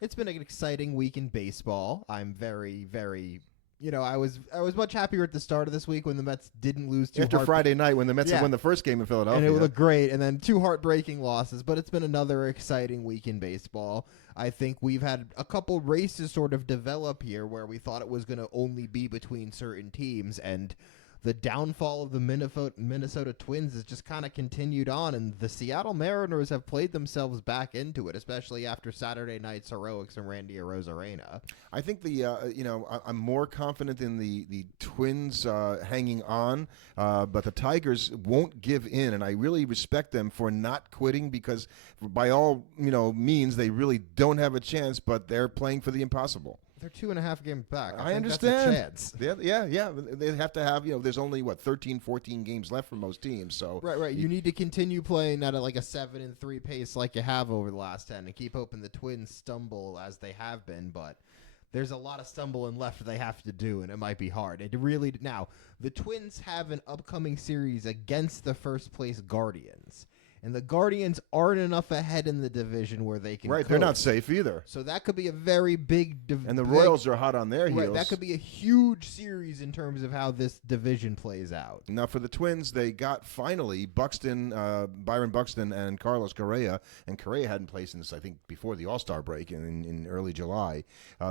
It's been an exciting week in baseball. I'm very, very, I was much happier at the start of this week when the Mets didn't lose two After Friday night when the Mets had won the first game in Philadelphia. And it looked great, and then two heartbreaking losses, but it's been another exciting week in baseball. I think we've had a couple races sort of develop here where we thought it was going to only be between certain teams, and the downfall of the Minnesota Twins has just kind of continued on, and the Seattle Mariners have played themselves back into it, especially after Saturday night's heroics and Randy Arozarena. I think I'm more confident in the Twins hanging on, but the Tigers won't give in, and I really respect them for not quitting because by all means they really don't have a chance, but they're playing for the impossible. They're 2.5 games back. I understand. That's a chance. Yeah. They have to have, there's only, 13, 14 games left for most teams. So Right. You need to continue playing at a 7-3 pace like you have over the last 10 and keep hoping the Twins stumble as they have been. But there's a lot of stumbling left they have to do, and it might be hard. Now, the Twins have an upcoming series against the first-place Guardians. And the Guardians aren't enough ahead in the division where they can. Right, they're not safe either. So that could be a very big. And the Royals are hot on their heels. Right, that could be a huge series in terms of how this division plays out. Now for the Twins, they got finally Byron Buxton, and Carlos Correa. And Correa hadn't played since I think before the All-Star break in early July.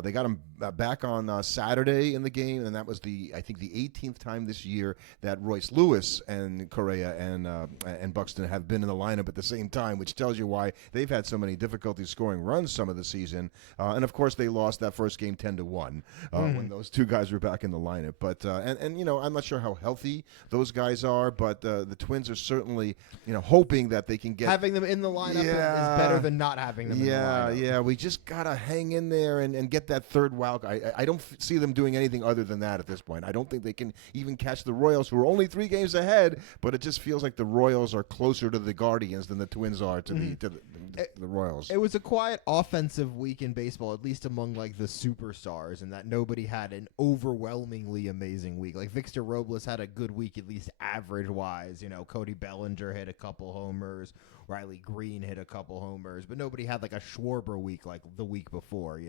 They got him back on Saturday in the game, and that was the 18th time this year that Royce Lewis and Correa and Buxton have been in the lineup at the same time, which tells you why they've had so many difficulties scoring runs some of the season. And of course, they lost that first game 10-1 when those two guys were back in the lineup. But I'm not sure how healthy those guys are, but the Twins are certainly hoping that they can get having them in the lineup is better than not having them. in the lineup. Yeah. We just gotta hang in there and get that third wild. I don't see them doing anything other than that at this point. I don't think they can even catch the Royals, who are only 3 games ahead. But it just feels like the Royals are closer to the Guardians than the Twins are to the Royals. It was a quiet offensive week in baseball, at least among the superstars, and that nobody had an overwhelmingly amazing week. Like Victor Robles had a good week, at least average-wise. Cody Bellinger hit a couple homers, Riley Green hit a couple homers, but nobody had a Schwarber week like the week before.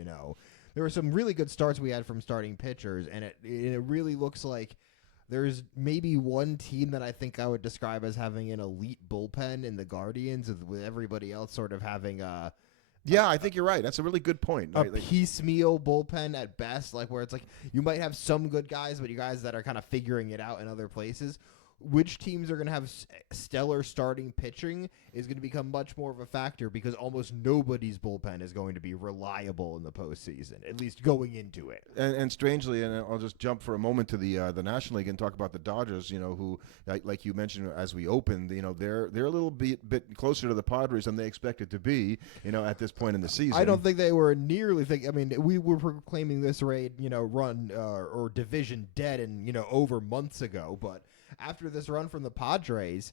There were some really good starts we had from starting pitchers, and it really looks like there's maybe one team that I think I would describe as having an elite bullpen in the Guardians, with everybody else sort of having a I think you're right. That's a really good point. A piecemeal bullpen at best, where it's you might have some good guys, but you guys that are kind of figuring it out in other places. Which teams are going to have stellar starting pitching is going to become much more of a factor because almost nobody's bullpen is going to be reliable in the postseason, at least going into it. And strangely, and I'll just jump for a moment to the National League and talk about the Dodgers. Who, like you mentioned as we opened, they're a little bit closer to the Padres than they expected to be. At this point in the season, I don't think they were nearly. We were proclaiming this run or division dead and over months ago, but after this run from the Padres,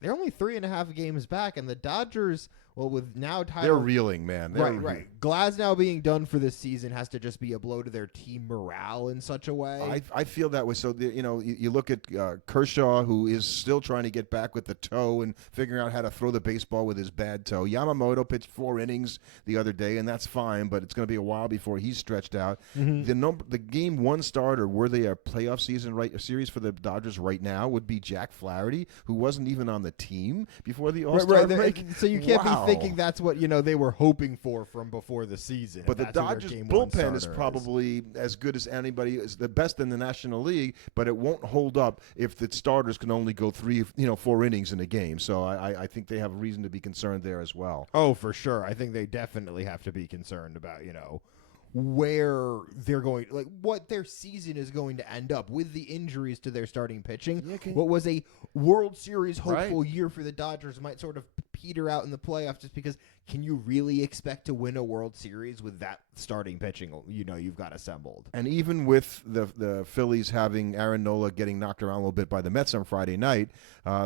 they're only 3.5 games back, and the Dodgers, with now Tyler... They're reeling, man. Right. Glasnow being done for this season has to just be a blow to their team morale in such a way. I feel that way. So, you look at Kershaw, who is still trying to get back with the toe and figuring out how to throw the baseball with his bad toe. Yamamoto pitched 4 innings the other day, and that's fine, but it's going to be a while before he's stretched out. Mm-hmm. The game one starter worthy a playoff series for the Dodgers right now would be Jack Flaherty, who wasn't even on the team before the All-Star break. So you can't be thinking that's what they were hoping for from before the season. But the Dodgers bullpen is probably as good as anybody. Is the best in the National League, but it won't hold up if the starters can only go 4 innings in a game. So I think they have reason to be concerned there as well. Oh, for sure. I think they definitely have to be concerned about where they're going, what their season is going to end up with the injuries to their starting pitching. What was a World Series hopeful year for the Dodgers might sort of peter out in the playoffs just because can you really expect to win a World Series with that starting pitching you've got assembled? And even with the Phillies having Aaron Nola getting knocked around a little bit by the Mets on Friday night,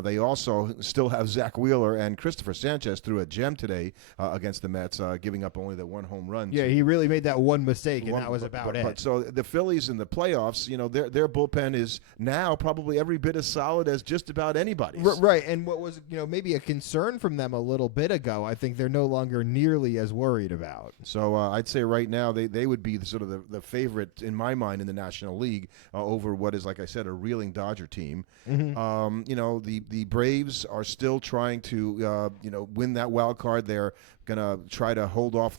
they also still have Zach Wheeler, and Christopher Sanchez threw a gem today against the Mets, giving up only the 1 home run. Yeah, he really made that one mistake, and that was about it. So the Phillies in the playoffs, their bullpen is now probably every bit as solid as just about anybody's. Right, and what was maybe a concern from them a little bit ago, I think they're no longer nearly as worried about. So I'd say right now they would be sort of the favorite in my mind in the National League over what is, like I said, a reeling Dodger team. Mm-hmm. The Braves are still trying to win that wild card. They're going to try to hold off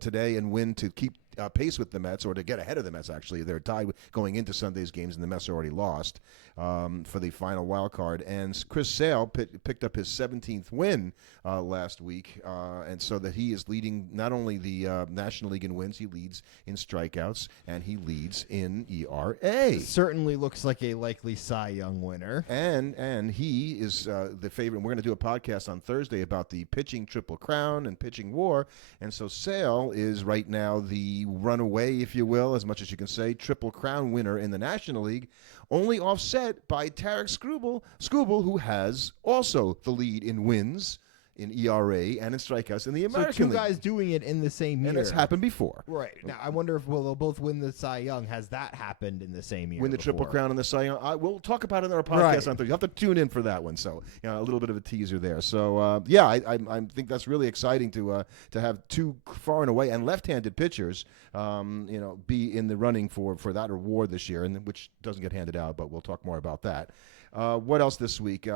today and win to keep pace with the Mets, or to get ahead of the Mets. Actually, they're tied going into Sunday's games, and the Mets already lost for the final wild card. And Chris Sale picked up his 17th win last week, and so that he is leading not only the National League in wins, he leads in strikeouts, and he leads in ERA. Certainly looks like a likely Cy Young winner. And he is the favorite. We're going to do a podcast on Thursday about the pitching Triple Crown and pitching war. And so Sale is right now the runaway, if you will, as much as you can say, Triple Crown winner in the National League, only offset by Tarek Skubal, who has also the lead in wins, in ERA, and in strikeouts in the American League. So two League. guys doing it in the same year. And it's happened before. Right. Now, I wonder if they'll both win the Cy Young. Has that happened in the same year? Win the before? Triple Crown and the Cy Young. We'll talk about it in our podcast on Thursday. You have to tune in for that one. So, a little bit of a teaser there. So, I think that's really exciting to have two far and away and left-handed pitchers, be in the running for that award this year, and which doesn't get handed out, but we'll talk more about that. What else this week?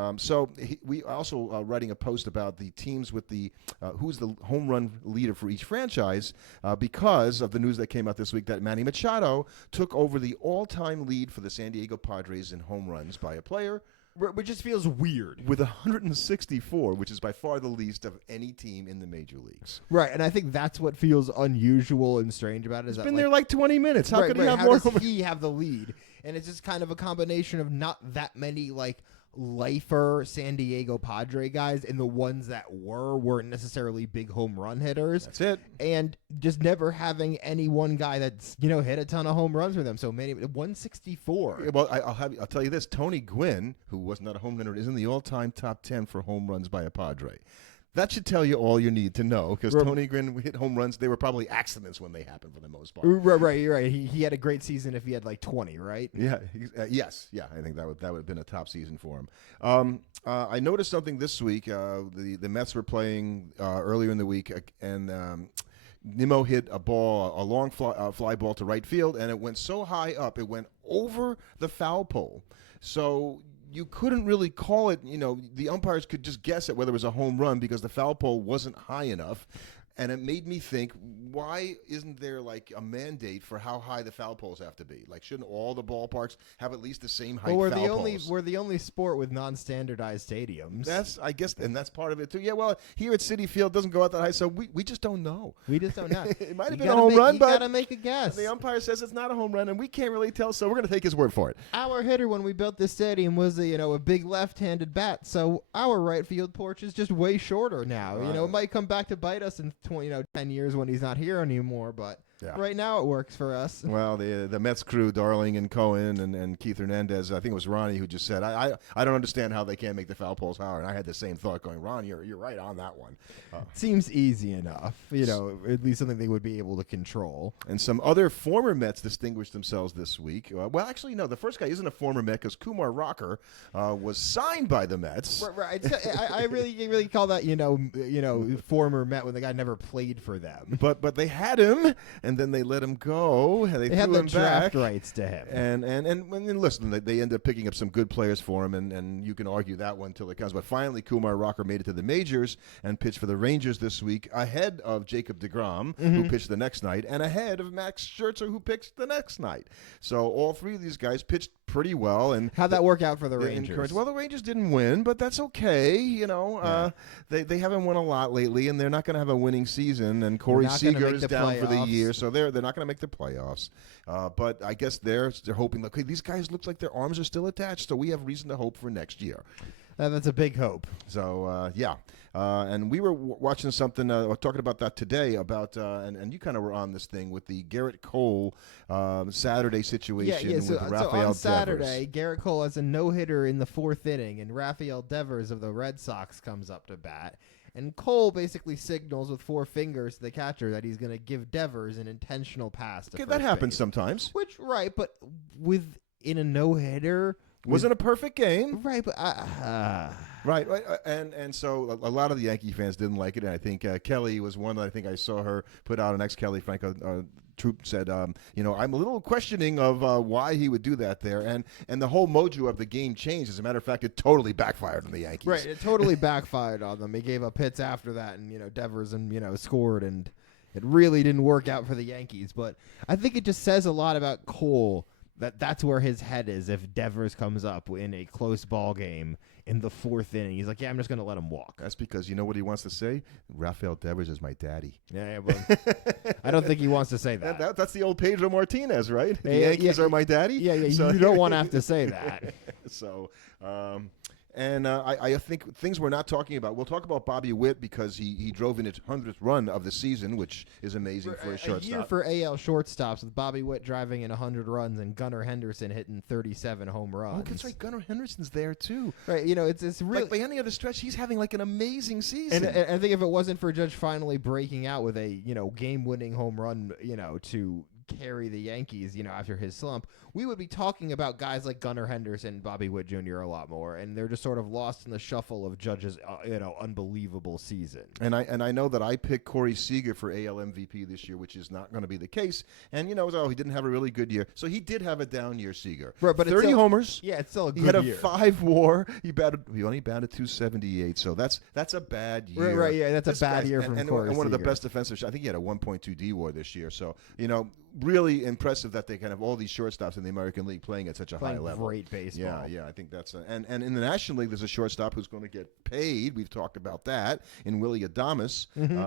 We also writing a post about the teams with the who's the home run leader for each franchise because of the news that came out this week that Manny Machado took over the all-time lead for the San Diego Padres in home runs by a player. Which just feels weird. With 164, which is by far the least of any team in the major leagues. Right, and I think that's what feels unusual and strange about it. He's been there like 20 minutes. How could he have how more? Does he have the lead? And it's just kind of a combination of not that many lifer San Diego Padre guys, and the ones that weren't necessarily big home run hitters. That's it. And just never having any one guy that's hit a ton of home runs for them. So many 164. Yeah, well, I'll tell you this: Tony Gwynn, who was not a home runner, is in the all-time top 10 for home runs by a Padre. That should tell you all you need to know, because Tony Gwynn hit home runs. They were probably accidents when they happened for the most part. Right. You're right. He had a great season if he had 20, right? Yeah. Yes. Yeah. I think that would have been a top season for him. I noticed something this week. The Mets were playing earlier in the week, and Nimmo hit a long fly ball to right field, and it went so high up, it went over the foul pole. So you couldn't really call it, the umpires could just guess at whether it was a home run because the foul pole wasn't high enough. And it made me think, why isn't there a mandate for how high the foul poles have to be? Shouldn't all the ballparks have at least the same height foul poles? We're the only sport with non-standardized stadiums. And that's part of it too. Yeah, well, here at Citi Field doesn't go out that high, so we just don't know. We just don't know. It might have been a home run, but you gotta make a guess. The umpire says it's not a home run, and we can't really tell, so we're going to take his word for it. Our hitter when we built this stadium was a big left-handed bat, so our right field porch is just way shorter now. It might come back to bite us in 10 years when he's not here anymore, but right now it works for us. Well, the Mets crew, Darling and Cohen and Keith Hernandez, I think it was Ronnie who just said, I don't understand how they can't make the foul poles higher. And I had the same thought going, Ron, you're right on that one. Seems easy enough, at least something they would be able to control. And some other former Mets distinguished themselves this week. Well, actually, no, the first guy isn't a former Met because Kumar Rocker was signed by the Mets. Right. I really call that, former Met when the guy never played for them. But they had him, and then they let him go. They had threw the him draft back. rights to him. And listen, they ended up picking up some good players for him, and you can argue that one till it comes. But finally, Kumar Rocker made it to the majors and pitched for the Rangers this week, ahead of Jacob deGrom, who pitched the next night, and ahead of Max Scherzer, who pitched the next night. So all three of these guys pitched pretty well. And how'd that work out for the Rangers? Well, the Rangers didn't win, but that's okay. They haven't won a lot lately, and they're not going to have a winning season. And Corey Seager is down for the year, so they're not going to make the playoffs. But I guess they're hoping. Look, these guys look like their arms are still attached, so we have reason to hope for next year. That's a big hope. So, and we were watching something, talking about that today, and you kind of were on this thing with the Garrett Cole Saturday situation with Rafael on Devers. Saturday, Garrett Cole has a no-hitter in the fourth inning, and Rafael Devers of the Red Sox comes up to bat. And Cole basically signals with four fingers to the catcher that he's going to give Devers an intentional pass to first that happens base. Sometimes. But in a no-hitter, Wasn't a perfect game. Right, but Right. And so a lot of the Yankee fans didn't like it, and I think Kelly was one that I think I saw her put out. An ex-Kelly Franco Troop said, I'm a little questioning of why he would do that there, and the whole mojo of the game changed. As a matter of fact, it totally backfired on the Yankees. Right, it totally backfired on them. He gave up hits after that, and Devers and scored, and it really didn't work out for the Yankees. But I think it just says a lot about Cole that's where his head is. If Devers comes up in a close ball game in the fourth inning, he's like, yeah, I'm just going to let him walk. That's because you know what he wants to say? Rafael Devers is my daddy. Yeah, but I don't think he wants to say that. That's the old Pedro Martinez, right? The Yankees are my daddy? Yeah, so you don't want to have to say that. So, I think things we're not talking about. We'll talk about Bobby Witt because he drove in his 100th run of the season, which is amazing for a shortstop. A year for AL shortstops with Bobby Witt driving in 100 runs and Gunnar Henderson hitting 37 home runs. Oh, that's right. Gunnar Henderson's there too. Right. It's really like by any other stretch, he's having like an amazing season. And I think if it wasn't for Judge finally breaking out with a game-winning home run, to carry the Yankees, after his slump, we would be talking about guys like Gunnar Henderson and Bobby Witt Jr. a lot more, and they're just sort of lost in the shuffle of Judge's, unbelievable season. And I know that I picked Corey Seager for AL MVP this year, which is not going to be the case. And he didn't have a really good year, so he did have a down year, Seager. Right, but 30 homers. Yeah, it's still a good year. He had a 5 WAR. He only batted 278, so that's a bad year. Right, yeah, that's a bad year from Corey and one of the Seager. best defensive. I think he had a 1.2 D WAR this year. So really impressive that they can have all these shortstops in the American League playing at such a high level. Great baseball. Yeah, I think that's and in the National League, there's a shortstop who's going to get paid. We've talked about that in Willie Adames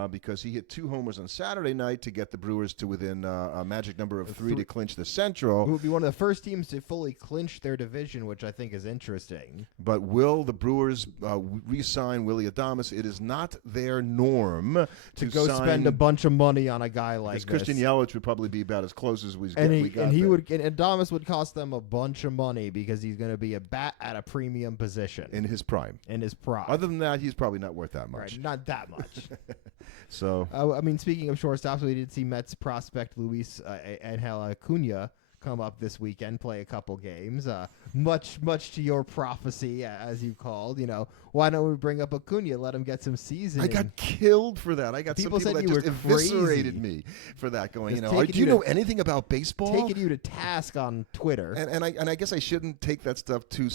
because he hit 2 homers on Saturday night to get the Brewers to within a magic number of 3 to clinch the Central. Who would be one of the first teams to fully clinch their division, which I think is interesting. But will the Brewers re-sign Willie Adames? It is not their norm to go spend a bunch of money on a guy like this. Christian Yelich would probably be about as close as we got. And Adames would cost them a bunch of money because he's going to be a bat at a premium position in his prime. Other than that, he's probably not worth that much. Right, not that much. So, speaking of shortstops, we did see Mets prospect Luis Angel Acuna come up this weekend, play a couple games. Much to your prophecy, as you called. Why don't we bring up Acuna, let him get some seasoning? I got killed for that. I got people some people said that you just were eviscerated crazy. Me for that. Going, do you know anything about baseball? Taking you to task on Twitter, and I guess I shouldn't take that stuff too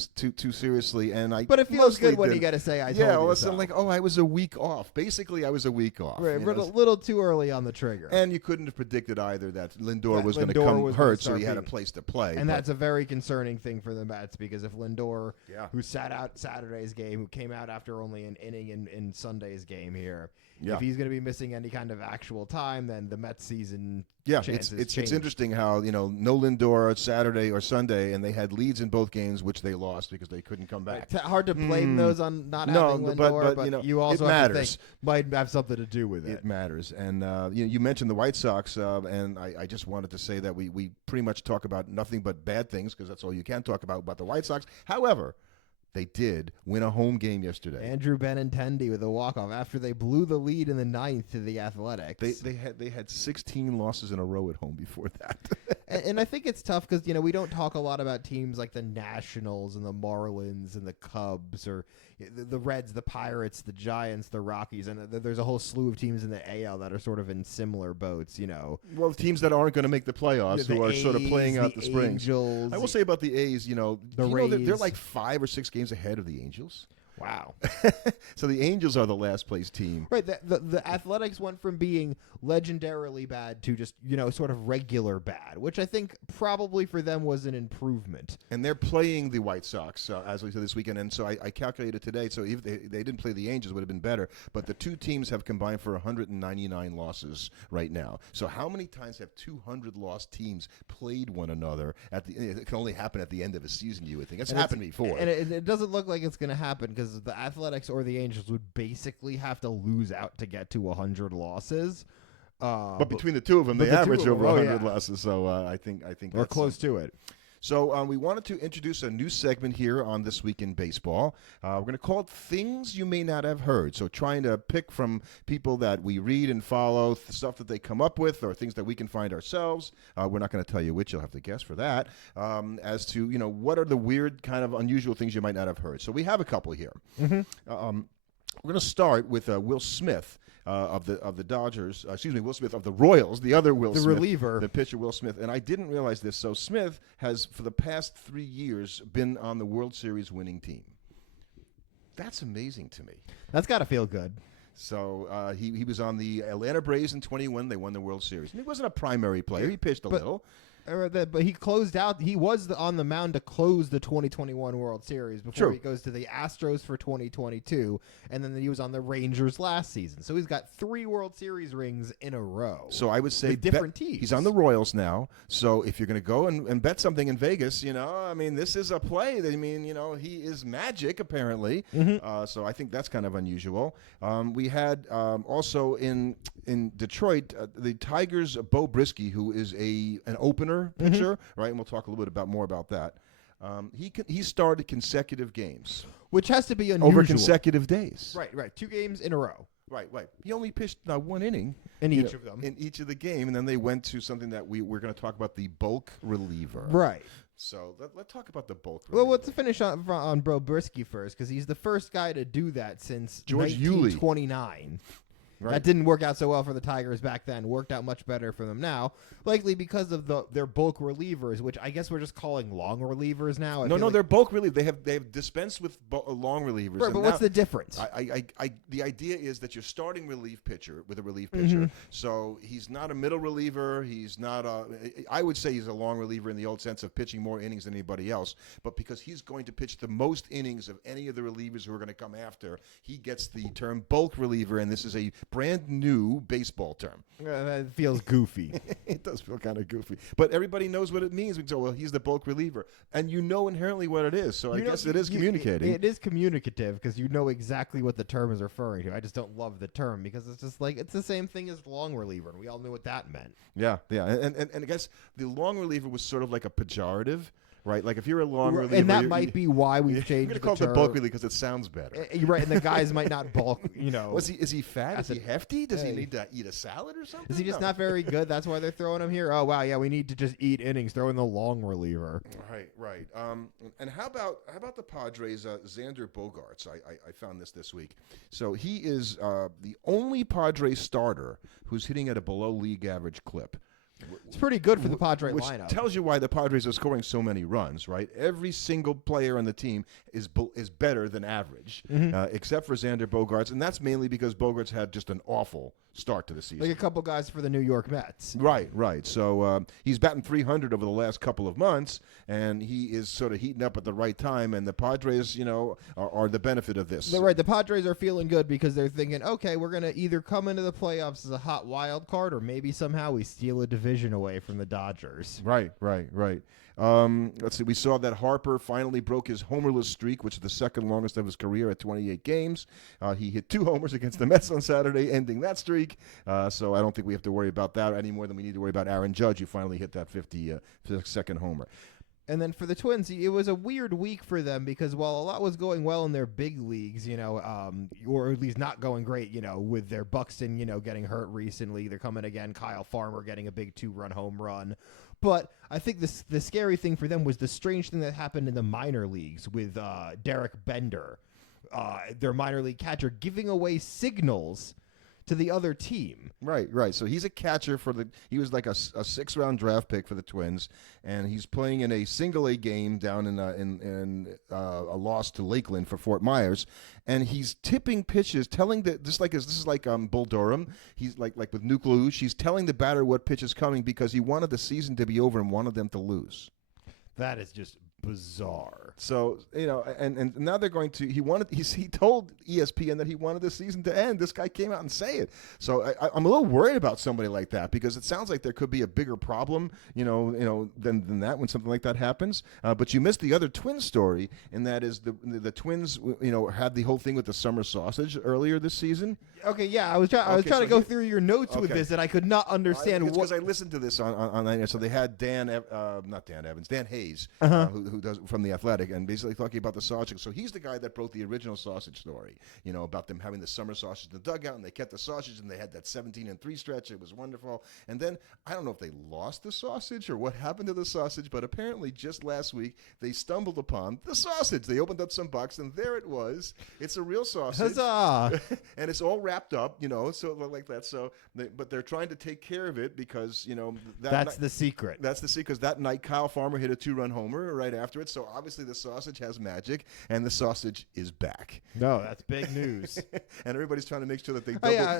seriously. But it feels good when you got to say I told you. Yeah, well, it's like, I was a week off. Basically, I was a week off. Right, a little too early on the trigger. And you couldn't have predicted either that Lindor was going to come hurt, so he had a place to play. And that's a very concerning thing for the Mets because if Lindor, who sat out Saturday's game, who came out after only an inning in Sunday's game here, if he's going to be missing any kind of actual time, then the Mets season it's interesting how no Lindor Saturday or Sunday, and they had leads in both games, which they lost because they couldn't come back. Hard to blame those on not having Lindor, but you also have to think might have something to do with it. It matters, and you mentioned the White Sox, and I just wanted to say that we pretty much talk about nothing but bad things because that's all you can talk about the White Sox. However, they did win a home game yesterday. Andrew Benintendi with a walk-off after they blew the lead in the 9th to the Athletics. They had 16 losses in a row at home before that. and I think it's tough because we don't talk a lot about teams like the Nationals and the Marlins and the Cubs or the Reds, the Pirates, the Giants, the Rockies, and there's a whole slew of teams in the AL that are sort of in similar boats. Well, teams that aren't going to make the playoffs, who are sort of playing out the springs. Angels, I will say about the A's, the Rays. They're like 5 or 6 games ahead of the Angels. Wow. So the Angels are the last place team. Right. The Athletics went from being legendarily bad to just, sort of regular bad, which I think probably for them was an improvement. And they're playing the White Sox, as we said this weekend. And so I calculated today. So if they didn't play the Angels, it would have been better. But the two teams have combined for 199 losses right now. So how many times have 200 lost teams played one another? It can only happen at the end of a season, you would think. It's happened before. And it doesn't look like it's going to happen because the Athletics or the Angels would basically have to lose out to get to 100 losses. But between the two of them, they average over 100 losses. So I think we're close to it. So we wanted to introduce a new segment here on This Week in Baseball. We're going to call it Things You May Not Have Heard. So trying to pick from people that we read and follow, stuff that they come up with or things that we can find ourselves. We're not going to tell you which. You'll have to guess for that. As to, what are the weird kind of unusual things you might not have heard. So we have a couple here. We're going to start with Will Smith. Of the Dodgers, Will Smith of the Royals, the other Will Smith, reliever, the pitcher Will Smith, and I didn't realize this. So Smith has, for the past 3 years, been on the World Series winning team. That's amazing to me. That's got to feel good. So he was on the Atlanta Braves in 21. They won the World Series, and he wasn't a primary player. He pitched a little. But he closed out. He was on the mound to close the 2021 World Series before he goes to the Astros for 2022, and then he was on the Rangers last season. So he's got 3 World Series rings in a row. So I would say different teams. He's on the Royals now. So if you're going to go and bet something in Vegas, this is a play. He is magic apparently. So I think that's kind of unusual. We had also in Detroit the Tigers' Bo Brisky, who is an opener pitcher, right? And we'll talk a little bit more about that. He started consecutive games, which has to be unusual over consecutive days. Right. 2 games in a row. Right. He only pitched 1 inning in each of them. In each of the game, and then they went to something that we're going to talk about, the bulk reliever. Right. So let's talk about the bulk reliever. Well, let's finish on Bo Brisky first, because he's the first guy to do that since George 1929. Right. That didn't work out so well for the Tigers back then. Worked out much better for them now, likely because of their bulk relievers, which I guess we're just calling long relievers now. No, they're bulk relievers. They have dispensed with long relievers. Right, but what's the difference? The idea is that you're starting relief pitcher with a relief pitcher, so he's not a middle reliever. He's not I would say he's a long reliever in the old sense of pitching more innings than anybody else. But because he's going to pitch the most innings of any of the relievers who are going to come after, he gets the term bulk reliever, and this is a brand new baseball term. That feels goofy. It does feel kind of goofy, but everybody knows what it means. We say, well, he's the bulk reliever, and inherently what it is. So I guess it is communicating. It is communicative because you know exactly what the term is referring to. I just don't love the term because it's just like it's the same thing as long reliever, and we all knew what that meant. Yeah, and I guess the long reliever was sort of like a pejorative. Right, like if you're a long reliever, and that might be why we've changed. We're going to call it the bulk reliever because it sounds better. You're right, and the guys might not bulk. Is he fat? Is he hefty? Does he need to eat a salad or something? Is he just not very good? That's why they're throwing him here. Oh wow, yeah, we need to just eat innings. Throw in the long reliever. Right. And how about the Padres? Xander Bogaerts. I found this week. So he is the only Padres starter who's hitting at a below league average clip. It's pretty good for the Padres which lineup. Tells you why the Padres are scoring so many runs, right? Every single player on the team is better than average, except for Xander Bogaerts, and that's mainly because Bogaerts had just an awful start to the season. Like a couple guys for the New York Mets. Right. So he's batting .300 over the last couple of months, and he is sort of heating up at the right time, and the Padres, are the benefit of this. Right. The Padres are feeling good because they're thinking, okay, we're going to either come into the playoffs as a hot wild card or maybe somehow we steal a division away from the Dodgers. Right. Let's see. We saw that Harper finally broke his homerless streak, which is the second longest of his career at 28 games. He hit 2 homers against the Mets on Saturday, ending that streak. So I don't think we have to worry about that any more than we need to worry about Aaron Judge, who finally hit that 52nd homer. And then for the Twins, it was a weird week for them because while a lot was going well in their big leagues, or at least not going great, with their Buxton, getting hurt recently, they're coming again. Kyle Farmer getting a big 2-run home run. But I think the scary thing for them was the strange thing that happened in the minor leagues with Derek Bender, their minor league catcher, giving away signals to the other team. Right. So he's a catcher he was like a 6th-round draft pick for the Twins, and he's playing in a single-A game down in a loss to Lakeland for Fort Myers, and he's tipping pitches, telling this is like Bull Durham. He's like with Nuke LaLoosh. He's telling the batter what pitch is coming because he wanted the season to be over and wanted them to lose. That is just bizarre. So, and now they're going to. He told ESPN that he wanted the season to end. This guy came out and say it. So I'm a little worried about somebody like that because it sounds like there could be a bigger problem, than that when something like that happens. But you missed the other Twins story, and that is the Twins, had the whole thing with the summer sausage earlier this season. Okay, yeah, I was trying to go through your notes with this, and I could not understand what. Because I listened to this on so they had Dan Hayes, who does from the Athletic, and basically talking about the sausage. So he's the guy that broke the original sausage story, about them having the summer sausage in the dugout, and they kept the sausage, and they had that 17-3 stretch. It was wonderful. And then I don't know if they lost the sausage or what happened to the sausage, but apparently just last week they stumbled upon the sausage. They opened up some bucks, and there it was. It's a real sausage. Huzzah! And it's all wrapped up, so like that. So, but they're trying to take care of it because that's the secret. That's the secret. Because that night Kyle Farmer hit a 2-run homer right after it. So obviously the sausage has magic, and the sausage is back. No, that's big news. And everybody's trying to make sure that they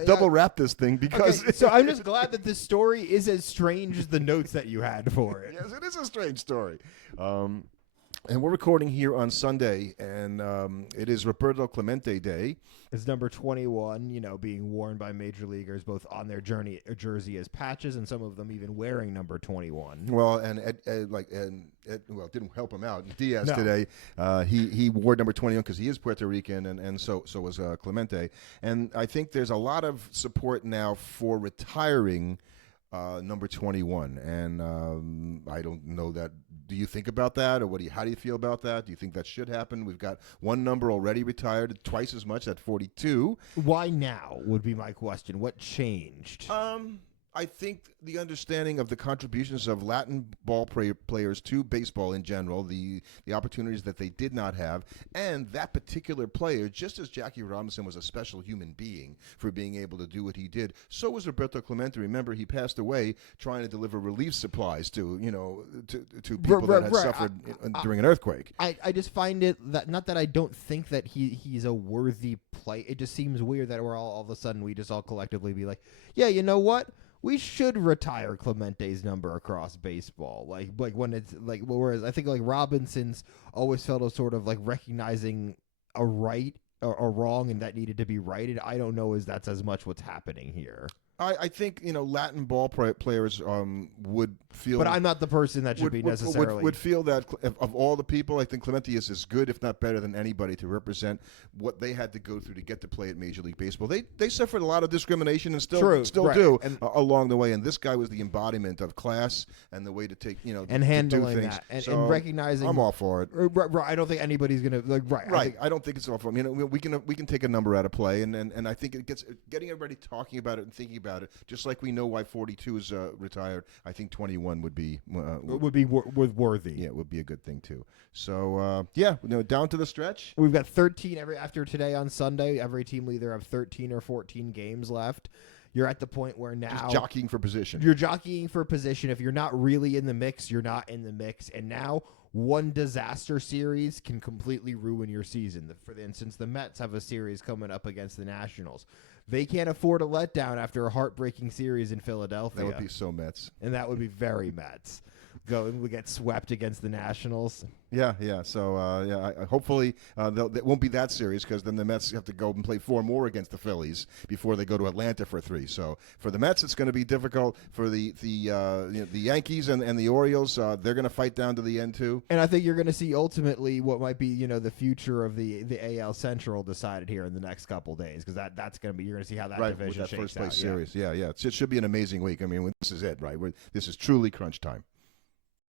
double wrap this thing because. Okay, so I'm just glad that this story is as strange as the notes that you had for it. Yes, it is a strange story. And we're recording here on Sunday, and it is Roberto Clemente Day. It's number 21, being worn by major leaguers both on their jersey as patches, and some of them even wearing number 21. Well, and it didn't help him out. Diaz today, he wore number 21 because he is Puerto Rican, and so was Clemente. And I think there's a lot of support now for retiring number 21, and I don't know that. Do you think about that, or how do you feel about that? Do you think that should happen? We've got one number already retired, twice as much at 42. Why now would be my question. What changed? I think the understanding of the contributions of Latin ball players to baseball in general, the opportunities that they did not have, and that particular player, just as Jackie Robinson was a special human being for being able to do what he did, so was Roberto Clemente. Remember, he passed away trying to deliver relief supplies to people that had suffered during an earthquake. I just find it that, not that I don't think that he's a worthy play. It just seems weird that we're all of a sudden we just all collectively be like, yeah, you know what? We should retire Clemente's number across baseball. Like when it's like, whereas I think like Robinson's always felt a sort of like recognizing a right or wrong, and that needed to be righted. I don't know if that's as much what's happening here. I think Latin ball players would feel, but I'm not the person that should be necessarily would feel that of all the people, I think Clemente is as good, if not better, than anybody to represent what they had to go through to get to play at Major League Baseball. They suffered a lot of discrimination and still do along the way, and this guy was the embodiment of class and the way to take and handling that and recognizing. I'm all for it. I don't think anybody's gonna I don't think it's all for him. We can take a number out of play, and I think it gets getting everybody talking about it and thinking about it, just like we know why 42 is retired. I think 21 would be worthy. Yeah, it would be a good thing too. So down to the stretch. We've got 13 after today on Sunday. Every team will either have 13 or 14 games left. You're at the point where now just jockeying for position. You're jockeying for position. If you're not really in the mix, you're not in the mix. And now one disaster series can completely ruin your season. For instance, the Mets have a series coming up against the Nationals. They can't afford a letdown after a heartbreaking series in Philadelphia. That would be so Mets. And that would be very Mets. We get swept against the Nationals. Yeah. So, hopefully it won't be that series, because then the Mets have to go and play 4 more against the Phillies before they go to Atlanta for 3. So for the Mets, it's going to be difficult. For the Yankees and the Orioles, they're going to fight down to the end too. And I think you're going to see ultimately what might be the future of the AL Central decided here in the next couple days, because that's going to be, you're going to see how that division with that shakes first place out. series. Yeah. It should be an amazing week. I mean, this is it, right? This is truly crunch time.